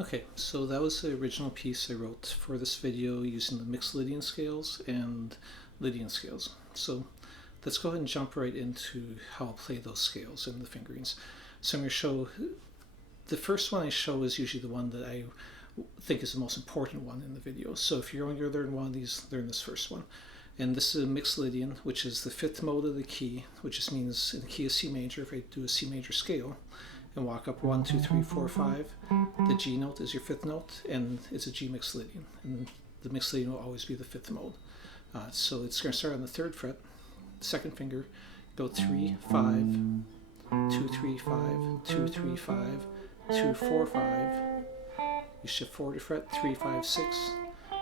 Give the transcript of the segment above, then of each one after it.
Okay, so that was the original piece I wrote for this video using the Mixolydian scales and Lydian scales. So let's go ahead and jump right into how I'll play those scales and the fingerings. So I'm going to show, the first one I show is usually the one that I think is the most important one in the video. So if you're only going to learn one of these, learn this first one. And this is a Mixolydian, which is the fifth mode of the key, which just means in the key of C major, if I do a C major scale, and walk up 1, 2, 3, 4, 5. The G note is your fifth note, and it's a G Mixolydian. And the Mixolydian will always be the fifth mode. So it's going to start on the third fret, second finger, go 3, 5, 2, 3, 5, 2, 3, 5, 2, 4, 5. You shift forward a fret, 3, 5, 6,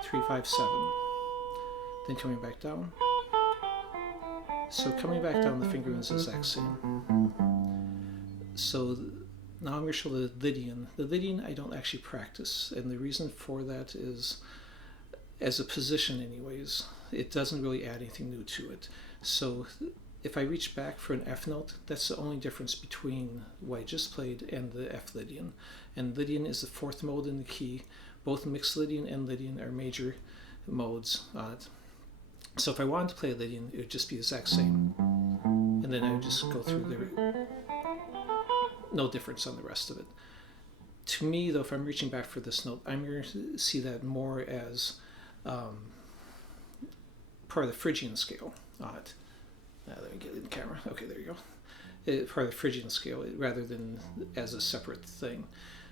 3, 5, 7. Then coming back down. So coming back down, the fingering is the exact same. So now I'm going to show the Lydian. The Lydian I don't actually practice, and the reason for that is, as a position anyways, it doesn't really add anything new to it. So if I reach back for an F note, that's the only difference between what I just played and the F Lydian. And Lydian is the fourth mode in the key. Both Mixolydian and Lydian are major modes. So if I wanted to play a Lydian, it would just be the exact same. And then I would just go through the... no difference on the rest of it. To me, though, if I'm reaching back for this note, I'm going to see that more as part of the Phrygian scale. Let me get it in the camera. Okay, there you go. Part of the Phrygian scale, rather than as a separate thing.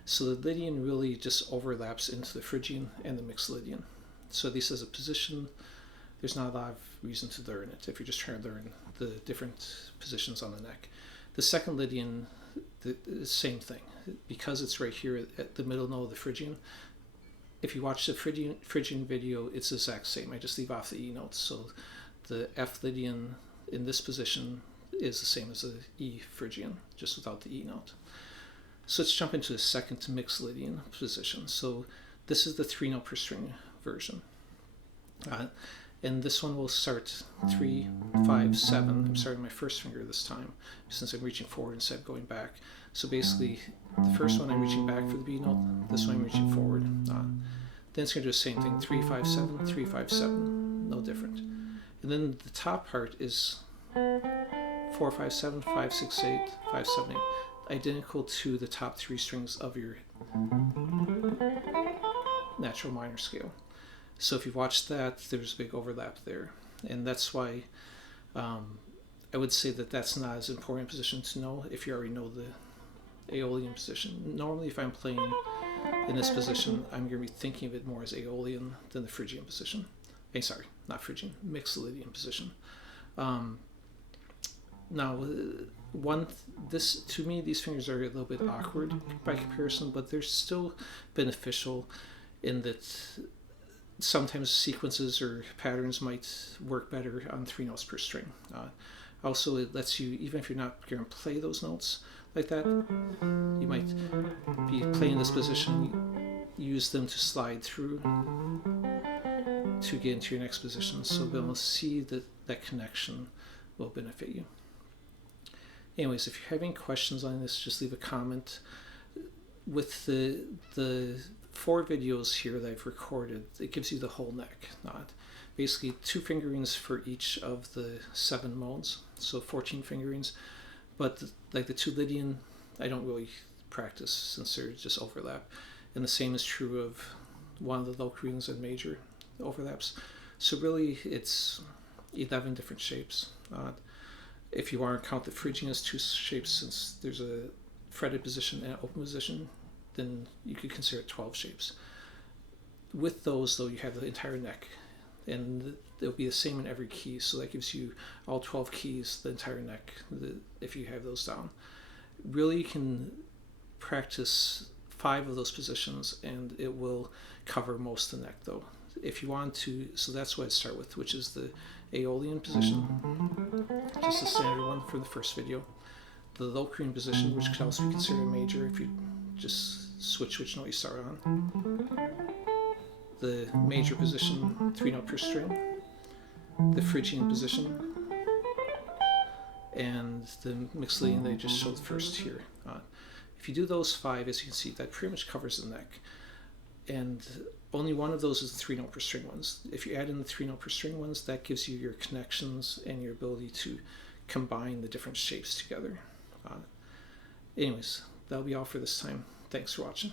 So the Lydian really just overlaps into the Phrygian and the Mixolydian. So at least as a position, there's not a lot of reason to learn it if you're just trying to learn the different positions on the neck. The second Lydian, the same thing, because it's right here at the middle note of the Phrygian. If you watch the Phrygian video, it's the exact same. I just leave off the E notes. So the F Lydian in this position is the same as the E Phrygian, just without the E note. So let's jump into the second Mixolydian position. So this is the 3 note per string version. And this one will start 3, 5, 7. I'm starting my first finger this time, since I'm reaching forward instead of going back. So basically, the first one I'm reaching back for the B note, this one I'm reaching forward. Then it's going to do the same thing, 3, 5, 7, 3, 5, 7, no different. And then the top part is 4, 5, 7, 5, 6, 8, 5, 7, 8, identical to the top 3 strings of your natural minor scale. So if you've watched that, there's a big overlap there. And that's why I would say that that's not as important a position to know if you already know the Aeolian position. Normally, if I'm playing in this position, I'm going to be thinking of it more as Aeolian than the Phrygian position. Sorry, not Phrygian, Mixolydian position. Now, to me, these fingers are a little bit awkward by comparison, but they're still beneficial in that sometimes sequences or patterns might work better on 3 notes per string. Also, it lets you, even if you're not going to play those notes like that, you might be playing this position, use them to slide through to get into your next position. So being able to see that connection will benefit you. Anyways, if you're having questions on this, just leave a comment. With the 4 videos here that I've recorded, it gives you the whole neck. Basically 2 fingerings for each of the 7 modes, so 14 fingerings. But like the 2 Lydian, I don't really practice since they're just overlap. And the same is true of one of the low rings and major overlaps. So really it's 11 different shapes. If you want to count the Phrygian as 2 shapes, since there's a fretted position and an open position, then you could consider it 12 shapes. With those, though, you have the entire neck, and it'll be the same in every key, so that gives you all 12 keys, the entire neck, if you have those down. Really, you can practice 5 of those positions, and it will cover most of the neck, though. if you want to, so that's what I'd start with, which is the Aeolian position, just the standard one from the first video. The Locrian position, which could also be considered a major if you just switch which note you start on. The major position, 3-note per string. The Phrygian position. And the Mixolydian that I just showed first here. If you do those 5, as you can see, that pretty much covers the neck. And only one of those is the 3-note per string ones. If you add in the 3-note per string ones, that gives you your connections and your ability to combine the different shapes together. Anyways, that'll be all for this time. Thanks for watching.